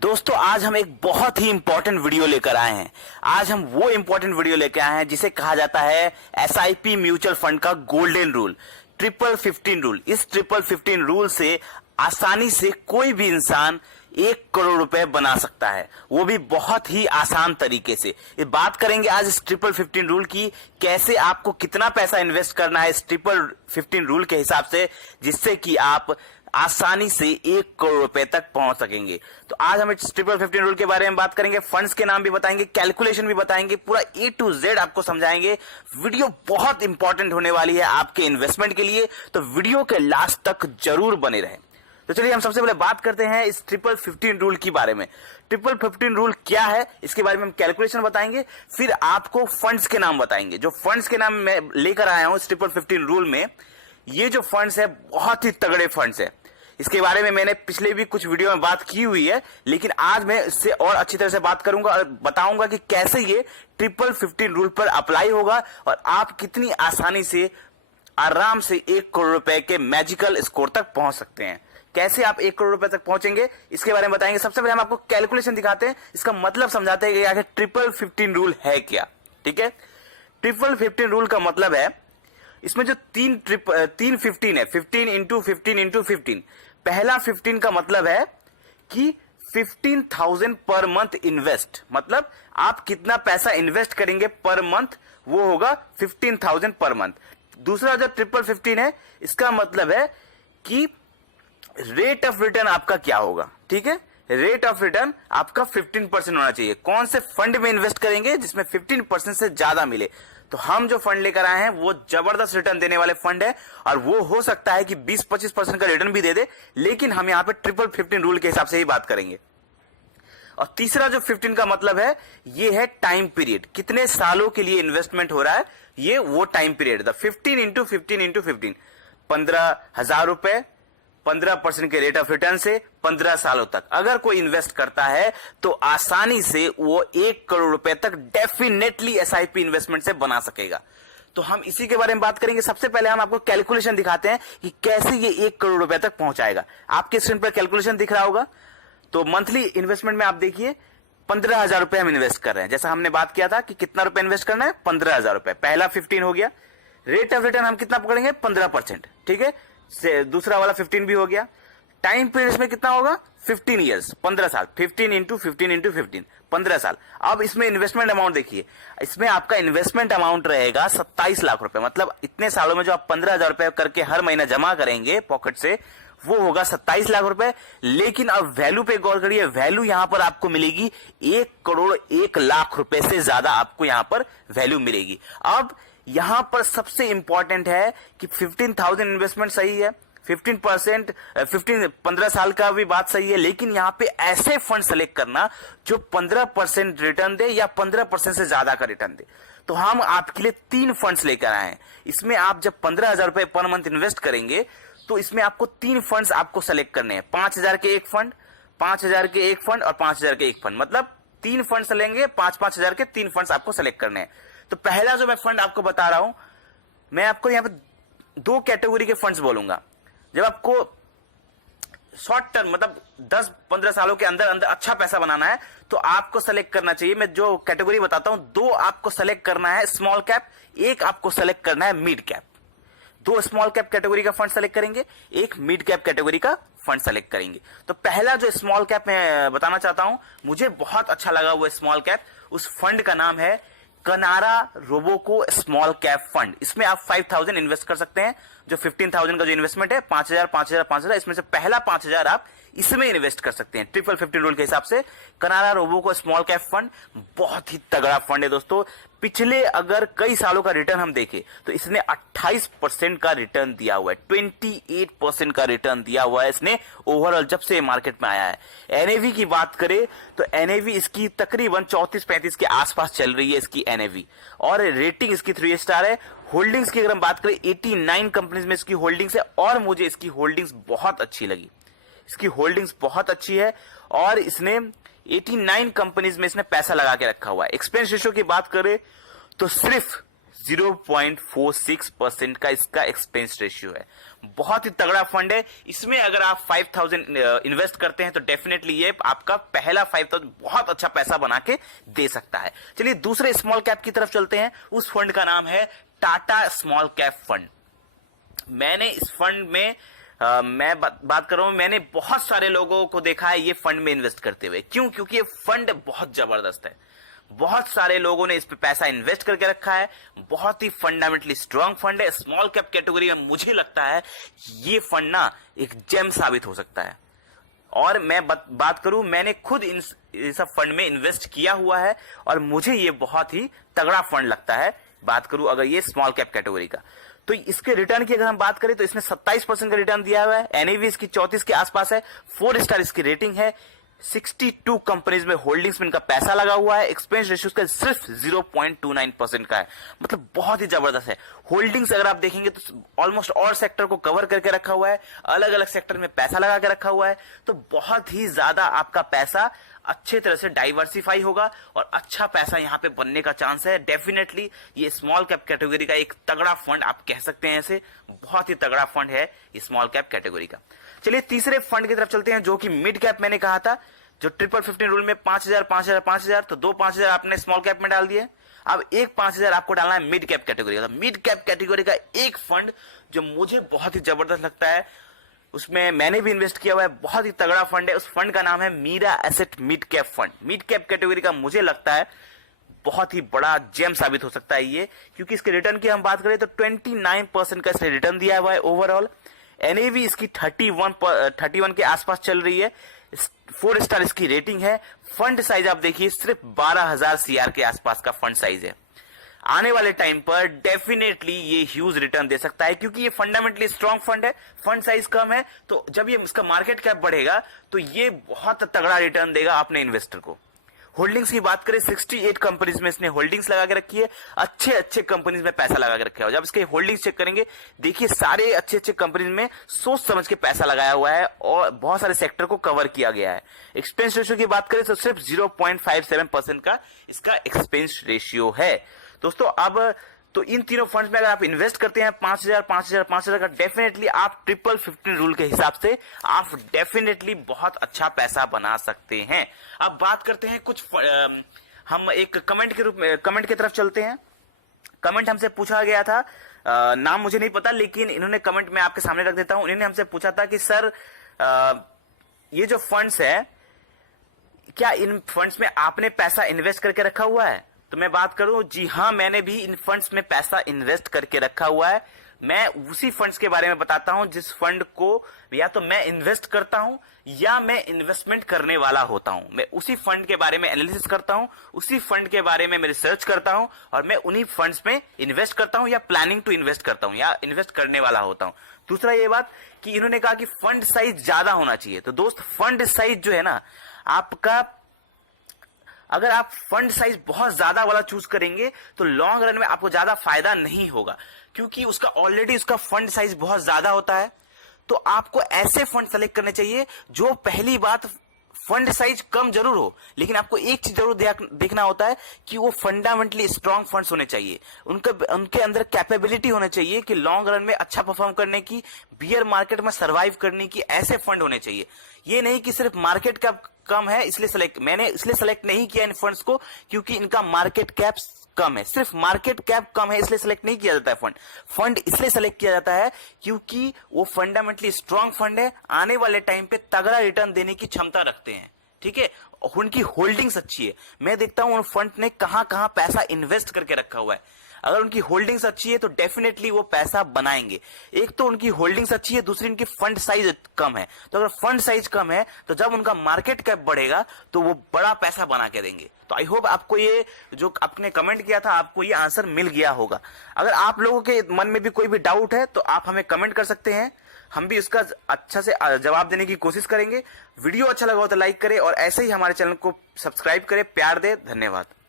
दोस्तों आज हम एक बहुत ही इंपॉर्टेंट वीडियो लेकर आए हैं। आज हम वो इंपॉर्टेंट वीडियो लेकर आए हैं जिसे कहा जाता है एसआईपी म्यूचुअल फंड का गोल्डन रूल, 1515 रूल। इस 1515 रूल से आसानी से कोई भी इंसान 1 करोड़ रुपए बना सकता है, वो भी बहुत ही आसान तरीके से। ये बात करेंगे आज इस 1515 रूल की, कैसे आपको कितना पैसा इन्वेस्ट करना है इस 1515 रूल के हिसाब से, जिससे कि आप आसानी से 1 करोड़ रुपए तक पहुंच सकेंगे। तो आज हम इस 1515 रूल के बारे में बात करेंगे, फंड्स के नाम भी बताएंगे, कैलकुलेशन भी बताएंगे, पूरा A to Z आपको समझाएंगे। वीडियो बहुत इंपॉर्टेंट होने वाली है आपके इन्वेस्टमेंट के लिए, तो वीडियो के लास्ट तक जरूर बने रहें। तो चलिए हम सबसे पहले बात करते हैं इस 1515 रूल के बारे में। 1515 रूल क्या है, इसके बारे में हम कैलकुलेशन बताएंगे, फिर आपको फंड्स के नाम बताएंगे। जो फंड्स के नाम मैं लेकर आया हूं इस 1515 रूल में, ये जो फंड्स है बहुत ही तगड़े फंड्स है। इसके बारे में मैंने पिछले भी कुछ वीडियो में बात की हुई है, लेकिन आज मैं इससे और अच्छी तरह से बात करूंगा और बताऊंगा कि कैसे ये 1515 रूल पर अप्लाई होगा और आप कितनी आसानी से आराम से 1 करोड़ रुपए के मैजिकल स्कोर तक पहुंच सकते हैं। कैसे आप 1 करोड़ रुपए तक पहुंचेंगे इसके बारे में बताएंगे। सबसे पहले हम आपको कैलकुलेशन दिखाते हैं, इसका मतलब समझाते हैं कि आखिर 1515 रूल है क्या। ठीक है, 1515 रूल का मतलब है, इसमें जो तीन 15 है, 15 इंटू 15 इंटू 15। पहला 15 का मतलब है कि 15,000 पर मंथ इन्वेस्ट, मतलब आप कितना पैसा इन्वेस्ट करेंगे पर मंथ, वो होगा 15,000 पर मंथ। दूसरा जो 1515 है, इसका मतलब है कि रेट ऑफ रिटर्न आपका क्या होगा। ठीक है, रेट ऑफ रिटर्न आपका 15% होना चाहिए। कौन से फंड में इन्वेस्ट करेंगे जिसमें 15% से ज्यादा मिले। तो हम जो फंड लेकर आए हैं वो जबरदस्त रिटर्न देने वाले फंड है, और वो हो सकता है कि 20-25% का रिटर्न भी दे दे, लेकिन हम यहां पे 1515 रूल के हिसाब से ही बात करेंगे। और तीसरा जो 15 का मतलब है, ये है टाइम पीरियड, कितने सालों के लिए इन्वेस्टमेंट हो रहा है, ये वो टाइम पीरियड था। 15 इंटू 15 इंटू 15, 15,000 रुपए 15% के रेट ऑफ रिटर्न से 15 सालों तक अगर कोई इन्वेस्ट करता है तो आसानी से वो 1 करोड़ रुपए तक डेफिनेटली एसआईपी इन्वेस्टमेंट से बना सकेगा। तो हम इसी के बारे में बात करेंगे। सबसे पहले हम आपको कैलकुलेशन दिखाते हैं कि कैसे ये 1 करोड़ रुपए तक पहुंचाएगा। आपके स्क्रीन पर कैलकुलेशन दिख रहा होगा। तो मंथली इन्वेस्टमेंट में आप देखिए 15,000 रुपए हम इन्वेस्ट कर रहे हैं। जैसा हमने बात किया था कि कितना रुपए इन्वेस्ट करना है, 15,000 रुपए। पहला 15 हो गया। रेट ऑफ रिटर्न हम कितना पकड़ेंगे, 15%। ठीक है, से दूसरा वाला 15 भी हो गया। टाइम पीरियड में कितना होगा, 15 ईयर्स, 15 साल। 15 इंटू 15 इंटू 15, 15 साल। अब इसमें इन्वेस्टमेंट अमाउंट देखिए, इसमें आपका इन्वेस्टमेंट अमाउंट रहेगा 27 लाख रुपए। मतलब इतने सालों में जो आप 15,000 रुपए करके हर महीना जमा करेंगे पॉकेट से, वो होगा 27 लाख रुपए। लेकिन अब वैल्यू पे गौर करिए, वैल्यू यहां पर आपको मिलेगी 1 करोड़ 1 लाख रुपए से ज्यादा आपको यहां पर वैल्यू मिलेगी। अब यहां पर सबसे इंपॉर्टेंट है कि 15,000 इन्वेस्टमेंट सही है, 15% 15 साल का भी बात सही है, लेकिन यहां पे ऐसे फंड सेलेक्ट करना जो 15% रिटर्न दे या 15% से ज्यादा का रिटर्न दे। तो हम आपके लिए 3 फंड्स लेकर आए हैं। इसमें आप जब 15,000 रुपए पर मंथ इन्वेस्ट करेंगे तो इसमें आपको 3 फंड्स आपको सेलेक्ट करने हैं। 5,000 के एक फंड, 5,000 के एक फंड और 5,000 के एक फंड, मतलब 3 फंड्स लेंगे, 5-5 हजार के 3 फंड्स आपको सेलेक्ट करने हैं। तो पहला जो मैं फंड आपको बता रहा हूं, मैं आपको यहां पे 2 कैटेगरी के फंड्स बोलूंगा। जब आपको शॉर्ट टर्म मतलब 10-15 सालों के अंदर अंदर अच्छा पैसा बनाना है तो आपको सेलेक्ट करना चाहिए, मैं जो कैटेगरी बताता हूं, 2 आपको सेलेक्ट करना है स्मॉल कैप, 1 आपको सेलेक्ट करना है mid cap. 2 small cap category का फंड सेलेक्ट करेंगे, 1 मिड कैप कैटेगरी का फंड सेलेक्ट करेंगे। तो पहला जो स्मॉल कैप मैं बताना चाहता हूं, मुझे बहुत अच्छा लगा वो स्मॉल कैप, उस फंड का नाम है कनारा रोबोको स्मॉल कैप फंड। इसमें आप 5,000 इन्वेस्ट कर सकते हैं। जो 15,000 का जो इन्वेस्टमेंट है, 5,000 5,000 5,000, इसमें से पहला 5,000 आप इसमें इन्वेस्ट कर सकते हैं 1515 रूल के हिसाब से। कनारा रोबोको स्मॉल कैप फंड बहुत ही तगड़ा फंड है दोस्तों। पिछले अगर कई सालों का रिटर्न हम देखें तो इसने 28% का रिटर्न दिया हुआ है, 28% का रिटर्न दिया हुआ है इसने ओवरऑल जब से मार्केट में आया है। एनएवी की बात करें तो एनएवी इसकी तकरीबन 34-35 के आसपास चल रही है इसकी एनएवी, और रेटिंग इसकी 3 स्टार है। होल्डिंग्स की अगर हम बात करें, 89 कंपनीज में इसकी होल्डिंग्स है, और मुझे इसकी होल्डिंग्स बहुत अच्छी लगी। इसकी होल्डिंग्स बहुत अच्छी है और इसने 89 कंपनीज में इसने पैसा लगा के रखा हुआ है। एक्सपेंस रेशियो की बात करें तो सिर्फ 0.46% का इसका एक्सपेंस रेशियो है। बहुत ही तगड़ा फंड है। इसमें अगर आप 5000 इन्वेस्ट करते हैं तो डेफिनेटली ये आपका पहला 5000 बहुत अच्छा पैसा बना के दे सकता है। चलिए दूसरे स्मॉल कैप की तरफ चलते हैं। उस फंड का नाम है टाटा स्मॉल कैप फंड। मैंने इस फंड में मैं बात कर रहा हूं, मैंने बहुत सारे लोगों को देखा है ये फंड में इन्वेस्ट करते हुए। क्यों? क्योंकि ये फंड बहुत जबरदस्त है। बहुत सारे लोगों ने इस पे पैसा इन्वेस्ट करके रखा है। बहुत ही फंडामेंटली स्ट्रांग फंड है। स्मॉल कैप कैटेगरी में मुझे लगता है ये फंड ना एक जेम साबित हो सकता है। और मैं बात करूं, मैंने खुद इन सब फंड में इन्वेस्ट किया हुआ है और मुझे ये बहुत ही तगड़ा फंड लगता है। बात करूं अगर ये स्मॉल कैप कैटेगरी का, तो इसके रिटर्न की अगर हम बात करें तो इसने 27% का रिटर्न दिया हुआ है। एनएवी इसकी 34 के आसपास है। 4 स्टार इसकी रेटिंग है। 62 कंपनीज में होल्डिंग्स में इनका पैसा लगा हुआ है। एक्सपेंस रेशियो का सिर्फ 0.29% का है, मतलब बहुत ही जबरदस्त है। होल्डिंग्स अगर आप देखेंगे तो ऑलमोस्ट ऑल सेक्टर को कवर करके रखा हुआ है। अलग अलग सेक्टर में पैसा लगा के रखा हुआ है। तो बहुत ही ज्यादा आपका पैसा अच्छे तरह से डाइवर्सिफाई होगा और अच्छा पैसा यहां पे बनने का चांस है। डेफिनेटली ये स्मॉल कैप कैटेगरी का एक तगड़ा फंड आप कह सकते हैं। ऐसे बहुत ही तगड़ा फंड है ये स्मॉल कैप कैटेगरी का। चलिए तीसरे फंड की तरफ चलते हैं जो कि मिड कैप मैंने कहा था, जो 15-15 रूल में 5000 5000 5000, तो 2 5000 आपने स्मॉल कैप में डाल दिए। अब एक 5000 आपको डालना है मिड कैप कैटेगरी का। मिड कैप कैटेगरी का एक फंड जो मुझे बहुत ही जबरदस्त लगता है, उसमें मैंने भी इन्वेस्ट किया हुआ है, बहुत ही तगड़ा फंड है। उस फंड का नाम है Mirae Asset mid cap fund. Mid cap category का मुझे लगता है बहुत ही बड़ा जेम साबित हो सकता है ये, क्योंकि इसके रिटर्न की हम बात करें तो 29% का इसने रिटर्न दिया हुआ है ओवरऑल। एनएवी इसकी 31 के आसपास चल रही है। 4 स्टार इसकी रेटिंग है। फंड साइज आप देखिए सिर्फ 12000 CR के आसपास का फंड साइज है। आने वाले टाइम पर डेफिनेटली ये ह्यूज रिटर्न दे सकता है, क्योंकि ये फंडामेंटली स्ट्रांग फंड है। फंड साइज कम है, तो जब ये इसका मार्केट कैप बढ़ेगा तो ये बहुत तगड़ा रिटर्न देगा अपने इन्वेस्टर को। होल्डिंग्स की बात करें 68 कंपनीज में इसने होल्डिंग्स लगा के रखी है। अच्छे अच्छे कंपनीज में पैसा लगा के रखा है। जब इसके होल्डिंग्स चेक करेंगे देखिए सारे अच्छे अच्छे कंपनीज में सोच समझ के पैसा लगाया हुआ है और बहुत सारे सेक्टर को कवर किया गया है। एक्सपेंस रेशियो की बात करें तो सिर्फ 0.57% का इसका एक्सपेंस रेशियो है। दोस्तों अब तो इन तीनों फंड्स में अगर आप इन्वेस्ट करते हैं 5000 5000 5000 का, डेफिनेटली आप 15-15 रूल के हिसाब से आप डेफिनेटली बहुत अच्छा पैसा बना सकते हैं। अब बात करते हैं कुछ हम एक कमेंट के रूप में कमेंट की तरफ चलते हैं। कमेंट हमसे पूछा गया था, नाम मुझे नहीं पता, लेकिन इन्होंने कमेंट में आपके सामने रख देता हूं। इन्होंने हमसे पूछा था कि सर ये जो फंड्स है, क्या इन फंड्स में आपने पैसा इन्वेस्ट करके रखा हुआ है? तो मैं बात करूं, जी हाँ, मैंने भी इन फंड्स में पैसा इन्वेस्ट करके रखा हुआ है। मैं उसी फंड्स के बारे में बताता हूं जिस फंड को या तो मैं इन्वेस्ट करता हूं या मैं इन्वेस्टमेंट करने वाला होता हूं। मैं उसी फंड के बारे में एनालिसिस करता हूं, उसी फंड के बारे में मैं रिसर्च करता हूं और मैं उन्हीं फंड्स में इन्वेस्ट करता हूं या प्लानिंग टू इन्वेस्ट करता हूं या इन्वेस्ट करने वाला होता हूं। दूसरा ये बात कि इन्होंने कहा कि फंड साइज ज्यादा होना चाहिए। तो दोस्त फंड साइज जो है ना आपका, अगर आप फंड साइज बहुत ज्यादा वाला चूज करेंगे तो लॉन्ग रन में आपको ज्यादा फायदा नहीं होगा, क्योंकि उसका ऑलरेडी उसका फंड साइज बहुत ज्यादा होता है। तो आपको ऐसे फंड सेलेक्ट करने चाहिए जो, पहली बात, फंड साइज कम जरूर हो, लेकिन आपको एक चीज जरूर देखना होता है कि वो फंडामेंटली स्ट्रांग फंड्स होने चाहिए। उनके अंदर कैपेबिलिटी होने चाहिए कि लॉन्ग रन में अच्छा परफॉर्म करने की, बियर मार्केट में सरवाइव करने की, ऐसे फंड होने चाहिए। ये नहीं कि सिर्फ मार्केट कैप कम है इसलिए मैंने इसलिए सेलेक्ट नहीं किया इन फंड्स को क्योंकि इनका मार्केट कैप कम है। सिर्फ मार्केट कैप कम है इसलिए सेलेक्ट नहीं किया जाता है फंड इसलिए सेलेक्ट किया जाता है क्योंकि वो फंडामेंटली स्ट्रांग फंड है, आने वाले टाइम पे तगड़ा रिटर्न देने की क्षमता रखते हैं। ठीक है, उनकी होल्डिंग्स अच्छी है। मैं देखता हूं उन फंड ने कहां कहां पैसा इन्वेस्ट करके रखा हुआ है। अगर उनकी होल्डिंग्स अच्छी है तो डेफिनेटली वो पैसा बनाएंगे। एक तो उनकी होल्डिंग्स अच्छी है, दूसरी उनकी फंड साइज कम है। तो अगर फंड साइज कम है तो जब उनका मार्केट कैप बढ़ेगा तो वो बड़ा पैसा बना के देंगे। तो आई होप आपको ये जो आपने कमेंट किया था आपको ये आंसर मिल गया होगा। अगर आप लोगों के मन में भी कोई भी डाउट है तो आप हमें कमेंट कर सकते हैं, हम भी उसका अच्छा से जवाब देने की कोशिश करेंगे। वीडियो अच्छा लगा हो तो लाइक करें और ऐसे ही हमारे चैनल को सब्सक्राइब करें। प्यार दे। धन्यवाद।